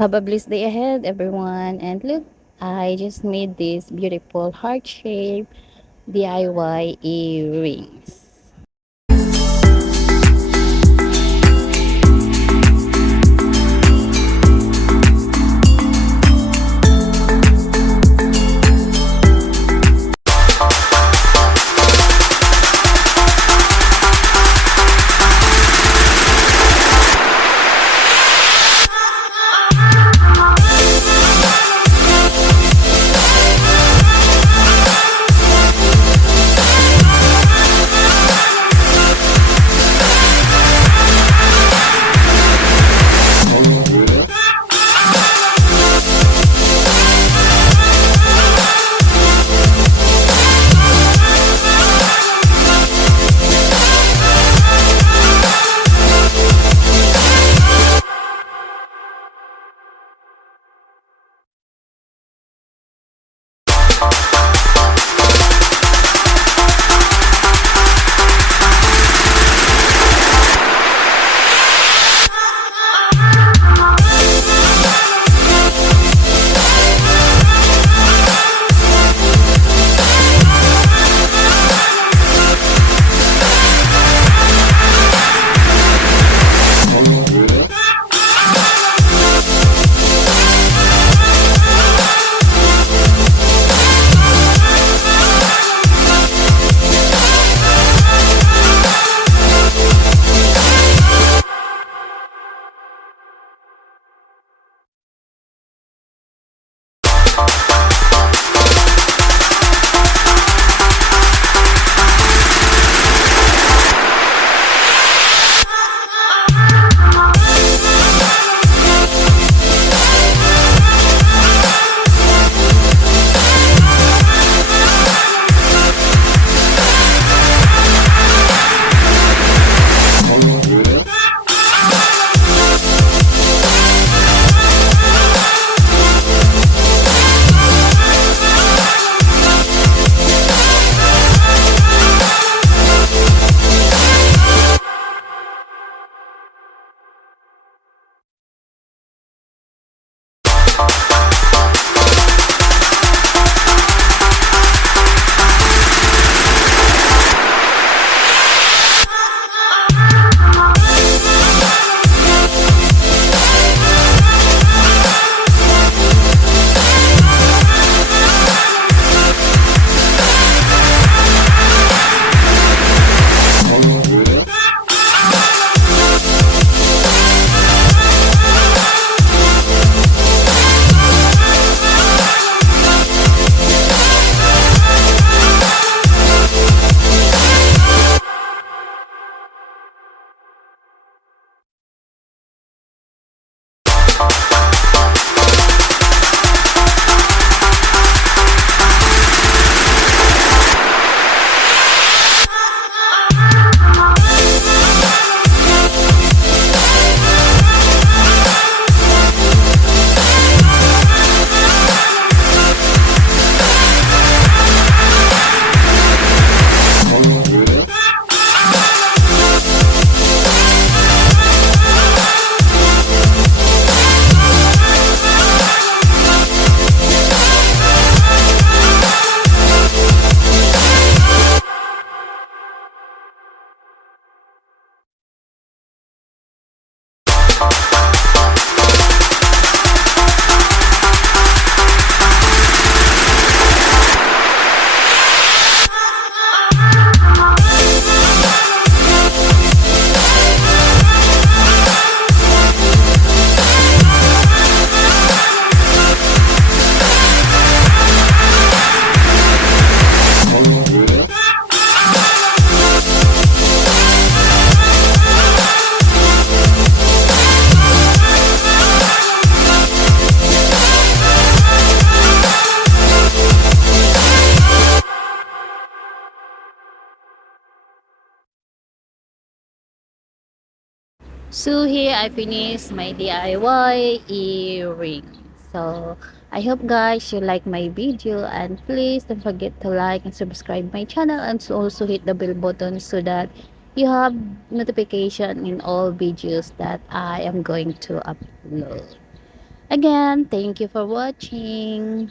Have a blessed day ahead, everyone. And look, I just made this beautiful heart shape DIY earrings. So here I finished my DIY earring. So I hope guys you like my video, and please don't forget to like and subscribe my channel, and also hit the bell button so that you have notification in all videos that I am going to upload. Again, thank you for watching.